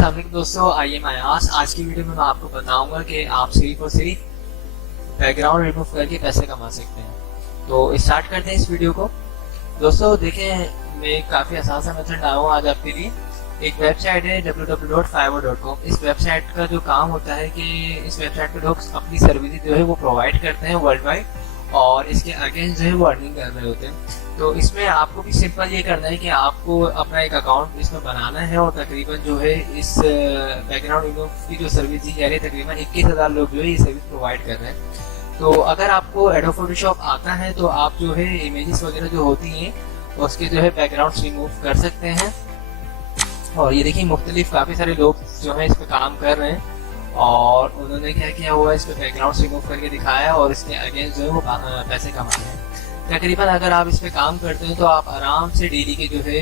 अस्सलाम वालेकुम दोस्तों, आइए मैं आज की वीडियो में मैं आपको बताऊंगा कि आप सिर्फ और सिर्फ बैकग्राउंड रिमूव करके पैसे कमा सकते हैं। तो स्टार्ट करते हैं इस वीडियो को। दोस्तों देखें, मैं काफ़ी आसान सा मेथड लाया हूँ आज आपके लिए। एक वेबसाइट है www.fiverr.com। इस वेबसाइट का जो काम होता है कि इस वेबसाइट पर लोग अपनी सर्विस जो है वो प्रोवाइड करते हैं वर्ल्ड वाइड, और इसके अगेंस्ट जो है वो अर्निंग कर रहे होते हैं। तो इसमें आपको भी सिंपल ये करना है कि आपको अपना एक अकाउंट इसमें बनाना है, और तकरीबन जो है इस बैकग्राउंड रिमूव की जो सर्विस दी जा रही है तकरीबन 21,000 लोग जो है ये सर्विस प्रोवाइड कर रहे हैं। तो अगर आपको एडोब फोटोशॉप आता है तो आप जो है इमेजेस वगैरह जो होती हैं उसके जो है बैकग्राउंड रिमूव कर सकते हैं। और ये देखिए मुख्तलिफ काफ़ी सारे लोग जो है इस पर काम कर रहे हैं, और उन्होंने क्या किया हुआ है, इस पर बैकग्राउंड रिमूव करके दिखाया और इसके अगेंस्ट जो है वो पैसे कमाए हैं। तकरीबन अगर आप इस पे काम करते हैं तो आप आराम से डेली के जो है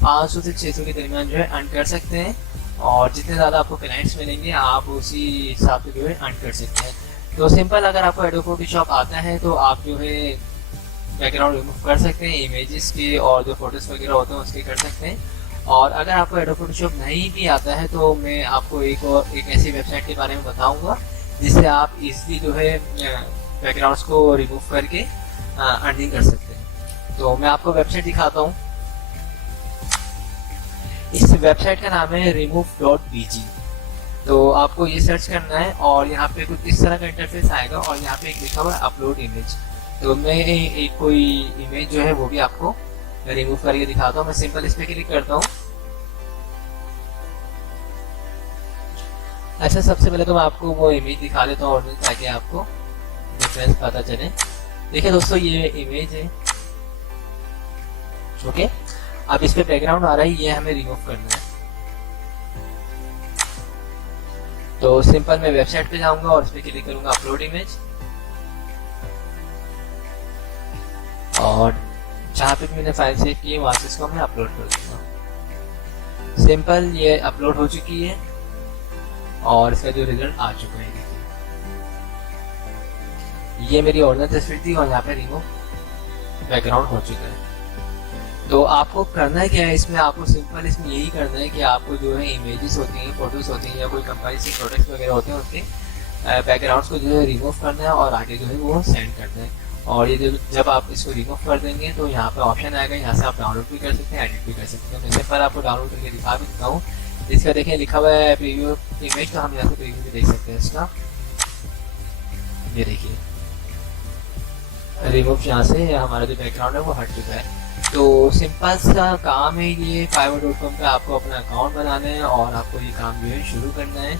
500 से 600 के दरमियान जो है अर्न कर सकते हैं, और जितने ज़्यादा आपको क्लाइंट्स मिलेंगे आप उसी हिसाब से जो है अर्न कर सकते हैं। तो सिंपल, अगर आपको एडोब फोटोशॉप आता है तो आप जो है बैकग्राउंड रिमूव कर सकते हैं इमेजेस के, और जो फोटोज़ वगैरह होते हैं उसके कर सकते हैं। और अगर आपको एडोब फोटोशॉप नहीं भी आता है तो मैं आपको एक ऐसी वेबसाइट के बारे में बताऊँगा जिससे आप इजली जो है बैकग्राउंड्स को रिमूव करके अर्निंग कर सकते हैं। तो मैं आपको वेबसाइट दिखाता हूँ। इस वेबसाइट का नाम है remove.bg। तो आपको ये सर्च करना है और यहाँ पे कुछ इस तरह का इंटरफेस आएगा, और यहाँ पे एक लिखा हुआ है अपलोड इमेज। तो मैं एक कोई इमेज जो है वो भी आपको रिमूव करके दिखाता हूँ। मैं सिंपल इस पर क्लिक करता हूँ। अच्छा, सबसे पहले तो मैं आपको वो इमेज दिखा देता हूँ, और ताकि आपको डिफरेंस पता चले। देखिए दोस्तों, ये इमेज है, ओके। अब इस पे बैकग्राउंड आ रहा है, ये हमें रिमूव करना है। तो सिंपल मैं वेबसाइट पे जाऊंगा और इस पे क्लिक करूंगा अपलोड इमेज, और जहाँ पे भी मैंने फाइल सेव की है वहां से इसको मैं अपलोड कर दूंगा। सिंपल, ये अपलोड हो चुकी है और इसका जो रिजल्ट आ चुका है, ये मेरी ओरिजिनल तस्वीर थी और यहाँ पे रिमूव बैकग्राउंड हो चुका है। तो आपको करना क्या है इसमें, आपको सिंपल इसमें यही करना है कि आपको जो है इमेजेस होती हैं, फोटोज होती हैं, या कोई कंपनी से प्रोडक्ट्स वगैरह होते हैं उसके बैकग्राउंड्स को जो है रिमूव करना है और आगे जो है वो सेंड करना है। और ये जब आप इसको रिमूव कर देंगे तो यहाँ पे ऑप्शन आएगा, यहाँ से आप डाउनलोड भी कर सकते हैं, एडिट भी कर सकते हैं। मैं सिंपल आपको डाउनलोड करके दिखा भी देता हूँ। इसका देखिए लिखा हुआ है प्रीव्यू इमेज, तो हम यहाँ से प्रीव्यू भी देख सकते हैं इसका। ये देखिए रिमूव यहाँ से हमारा जो बैकग्राउंड है वो हट चुका है। तो सिंपल सा काम है ये। fiverr.com पे आपको अपना अकाउंट बनाना है और आपको ये काम जो है शुरू करना है।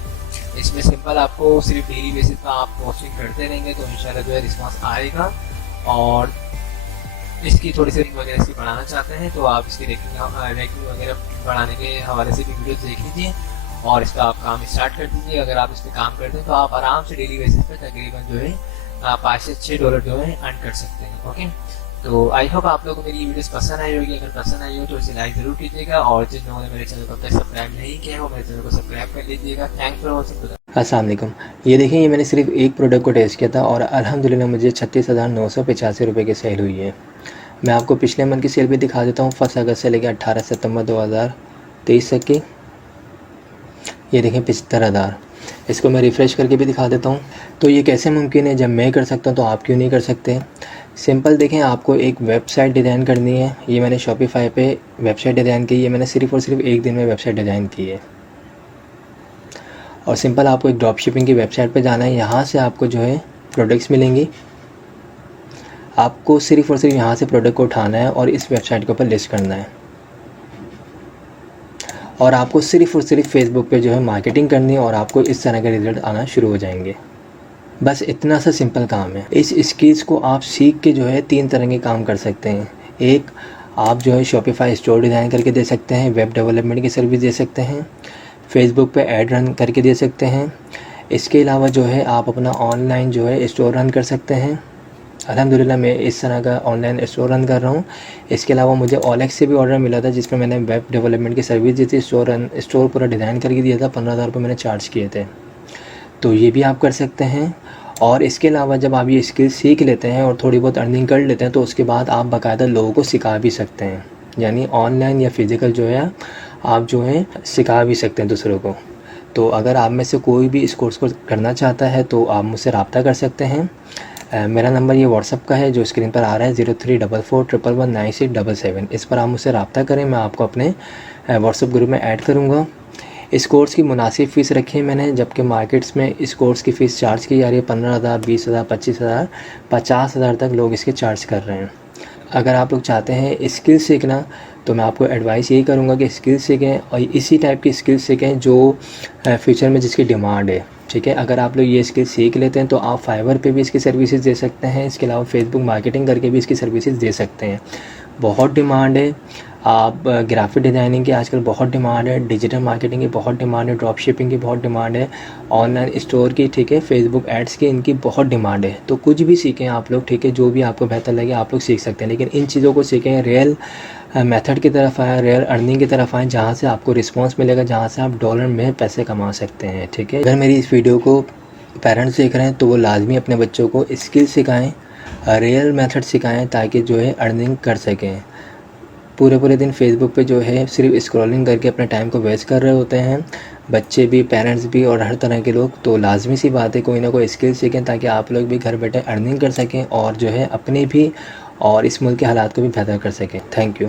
इसमें सिंपल आपको सिर्फ डेली बेसिस पर आप पोस्टिंग करते रहेंगे तो इंशाल्लाह जो है रिस्पॉन्स आएगा। और इसकी थोड़ी सी रेटिंग वगैरह इसकी बढ़ाना चाहते हैं तो आप इसकी रेटिंग वगैरह बढ़ाने के हवाले से भी वीडियो देख लीजिए, और इस पर आप काम स्टार्ट कर दीजिए। अगर आप इस पर काम करते हैं तो आप आराम से डेली बेसिस पर तकरीबन जो है $5 से $6 जो है अर्न कर सकते हैं। ओके, तो आई होप आप लोगों को मेरी वीडियोस पसंद आई होगी। अगर पसंद आई हो तो इसे लाइक जरूर कीजिएगा, और जिन लोगों ने मेरे चैनल को अब तक सब्सक्राइब नहीं किया हो मेरे चैनल को सब्सक्राइब कर लीजिएगा। Thanks for watching. अस्सलाम वालेकुम। ये देखिए, ये मैंने सिर्फ एक प्रोडक्ट को टेस्ट किया था और अल्हम्दुलिल्लाह मुझे 36,985 रुपये की सेल हुई है। मैं आपको पिछले मंथ की सेल भी दिखा देता हूँ, 1 अगस्त से लेकर 18 सितंबर 2023 तक की। ये देखें 75,000। इसको मैं रिफ़्रेश करके भी दिखा देता हूँ। तो ये कैसे मुमकिन है, जब मैं कर सकता हूँ तो आप क्यों नहीं कर सकते। सिंपल देखें, आपको एक वेबसाइट डिज़ाइन करनी है। ये मैंने शॉपिफाई पे वेबसाइट डिज़ाइन की है। मैंने सिर्फ और सिर्फ एक दिन में वेबसाइट डिज़ाइन की है। और सिंपल आपको एक ड्रॉप शिपिंग की वेबसाइट पे जाना है। यहाँ से आपको जो है प्रोडक्ट्स मिलेंगी। आपको सिर्फ और सिर्फ यहाँ से प्रोडक्ट को उठाना है और इस वेबसाइट के ऊपर लिस्ट करना है, और आपको सिर्फ और सिर्फ फेसबुक पे जो है मार्केटिंग करनी है, और आपको इस तरह के रिज़ल्ट आना शुरू हो जाएंगे। बस इतना सा सिंपल काम है। इस स्किल्स को आप सीख के जो है 3 तरह के काम कर सकते हैं। एक, आप जो है शॉपिफाई स्टोर डिज़ाइन करके दे सकते हैं, वेब डेवलपमेंट की सर्विस दे सकते हैं, फेसबुक पे ऐड रन करके दे सकते हैं। इसके अलावा जो है आप अपना ऑनलाइन जो है स्टोर रन कर सकते हैं। अल्हम्दुलिल्लाह मैं इस तरह का ऑनलाइन स्टोर रन कर रहा हूँ। इसके अलावा मुझे OLX से भी ऑर्डर मिला था जिसमें मैंने वेब डेवलपमेंट की सर्विस दी थी। स्टोर पूरा डिज़ाइन करके दिया था, 15,000 रुपये मैंने चार्ज किए थे। तो ये भी आप कर सकते हैं। और इसके अलावा जब आप ये स्किल सीख लेते हैं और थोड़ी बहुत अर्निंग कर लेते हैं तो उसके बाद आप बाकायदा लोगों को सिखा भी सकते हैं। यानी ऑनलाइन या फिज़िकल जो है आप जो है सिखा भी सकते हैं दूसरों को। तो अगर आप में से कोई भी इस कोर्स को करना चाहता है तो आप मुझसे रब्ता कर सकते हैं। मेरा नंबर ये व्हाट्सअप का है जो स्क्रीन पर आ रहा है 0344119677। इस पर आप मुझसे रब्ता करें, मैं आपको अपने व्हाट्सअप ग्रुप में ऐड करूँगा। इस कोर्स की मुनासिब फ़ीस रखी है मैंने, जबकि मार्केट्स में इस कोर्स की फ़ीस चार्ज की जा रही है 15,000, 20,000, 25,000, 50,000 तक लोग इसके चार्ज कर रहे हैं। अगर आप लोग चाहते हैं स्किल सीखना तो मैं आपको एडवाइस यही करूँगा कि स्किल सीखें और इसी टाइप की स्किल सीखें जो फ्यूचर में जिसकी डिमांड है। ठीक है, अगर आप लोग ये स्किल सीख लेते हैं तो आप फाइवर पे भी इसकी सर्विसेज दे सकते हैं। इसके अलावा फेसबुक मार्केटिंग करके भी इसकी सर्विसेज दे सकते हैं। बहुत डिमांड है। आप ग्राफिक डिज़ाइनिंग की आजकल बहुत डिमांड है, डिजिटल मार्केटिंग की बहुत डिमांड है, ड्रॉप शिपिंग की बहुत डिमांड है, ऑनलाइन स्टोर की, ठीक है, फेसबुक एड्स की, इनकी बहुत डिमांड है। तो कुछ भी सीखें आप लोग, ठीक है, जो भी आपको बेहतर लगे आप लोग सीख सकते हैं, लेकिन इन चीज़ों को सीखें, रियल मेथड की तरफ आएँ, रियल अर्निंग की तरफ आएँ, जहाँ से आपको रिस्पॉन्स मिलेगा, जहाँ से आप डॉलर में पैसे कमा सकते हैं। ठीक है, अगर मेरी इस वीडियो को पेरेंट्स देख रहे हैं तो वो लाजमी अपने बच्चों को स्किल सिखाएँ, रियल मेथड सिखाएँ, ताकि जो है अर्निंग कर सकें। पूरे दिन फेसबुक पे जो है सिर्फ स्क्रॉलिंग करके अपने टाइम को वेस्ट कर रहे होते हैं, बच्चे भी, पेरेंट्स भी और हर तरह के लोग। तो लाजमी सी बात है कोई ना कोई स्किल सीखें ताकि आप लोग भी घर बैठे अर्निंग कर सकें और जो है अपने भी और इस मुल्क के हालात को भी बेहतर कर सकें। Thank you.